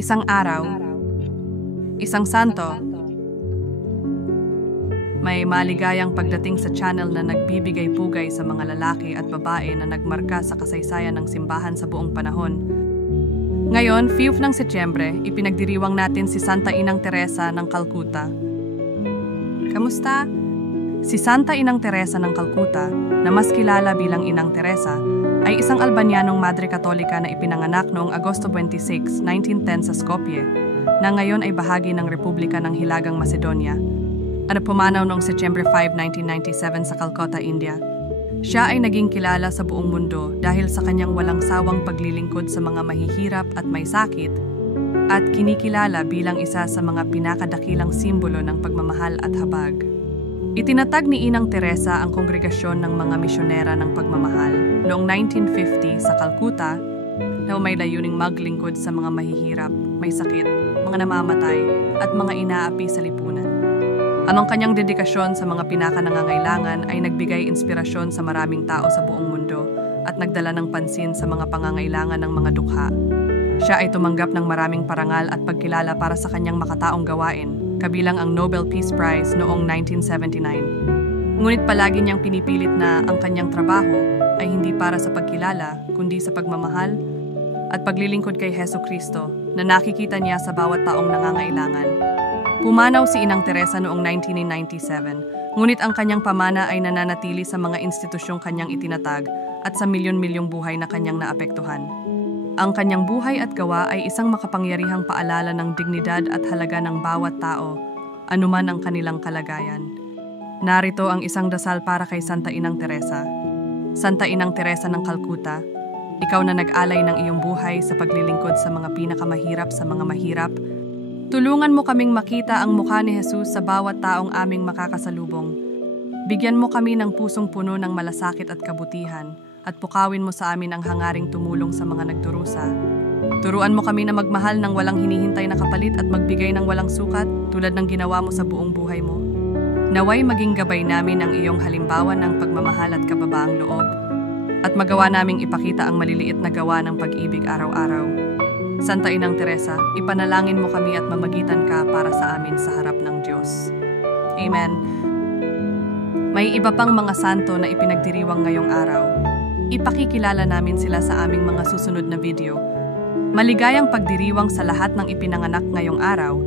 Isang araw, isang santo, may maligayang pagdating sa channel na nagbibigay pugay sa mga lalaki at babae na nagmarka sa kasaysayan ng simbahan sa buong panahon. Ngayon, 5 ng Setyembre, ipinagdiriwang natin si Santa Inang Teresa ng Calcutta. Kamusta? Si Santa Inang Teresa ng Calcutta, na mas kilala bilang Inang Teresa, ay isang Albanyanong Madre Katolika na ipinanganak noong Agosto 26, 1910 sa Skopje, na ngayon ay bahagi ng Republika ng Hilagang Macedonia, at pumanaw noong Setyembre 5, 1997 sa Calcutta, India. Siya ay naging kilala sa buong mundo dahil sa kanyang walang sawang paglilingkod sa mga mahihirap at may sakit, at kinikilala bilang isa sa mga pinakadakilang simbolo ng pagmamahal at habag. Itinatag ni Inang Teresa ang kongregasyon ng mga misyonera ng pagmamahal noong 1950 sa Calcutta na may layuning maglingkod sa mga mahihirap, may sakit, mga namamatay, at mga inaapi sa lipunan. Ang kanyang dedikasyon sa mga pinakanangangailangan ay nagbigay inspirasyon sa maraming tao sa buong mundo at nagdala ng pansin sa mga pangangailangan ng mga dukha. Siya ay tumanggap ng maraming parangal at pagkilala para sa kanyang makataong gawain, kabilang ang Nobel Peace Prize noong 1979. Ngunit palagi niyang pinipilit na ang kanyang trabaho ay hindi para sa pagkilala, kundi sa pagmamahal at paglilingkod kay Heso Kristo na nakikita niya sa bawat taong nangangailangan. Pumanaw si Inang Teresa noong 1997, ngunit ang kanyang pamana ay nananatili sa mga institusyong kanyang itinatag at sa milyon-milyong buhay na kanyang naapektuhan. Ang kanyang buhay at gawa ay isang makapangyarihang paalala ng dignidad at halaga ng bawat tao, anuman ang kanilang kalagayan. Narito ang isang dasal para kay Santa Inang Teresa. Santa Inang Teresa ng Calcutta, ikaw na nag-alay ng iyong buhay sa paglilingkod sa mga pinakamahirap sa mga mahirap, tulungan mo kaming makita ang mukha ni Jesus sa bawat taong aming makakasalubong. Bigyan mo kami ng pusong puno ng malasakit at kabutihan, at pukawin mo sa amin ang hangaring tumulong sa mga nagdurusa. Turuan mo kami na magmahal ng walang hinihintay na kapalit at magbigay ng walang sukat tulad ng ginawa mo sa buong buhay mo. Naway maging gabay namin ang iyong halimbawa ng pagmamahal at kababaang loob, at magawa naming ipakita ang maliliit na gawa ng pag-ibig araw-araw. Santa Inang Teresa, ipanalangin mo kami at mamagitan ka para sa amin sa harap ng Diyos. Amen. May iba pang mga santo na ipinagdiriwang ngayong araw. Ipakikilala namin sila sa aming mga susunod na video. Maligayang pagdiriwang sa lahat ng ipinanganak ngayong araw.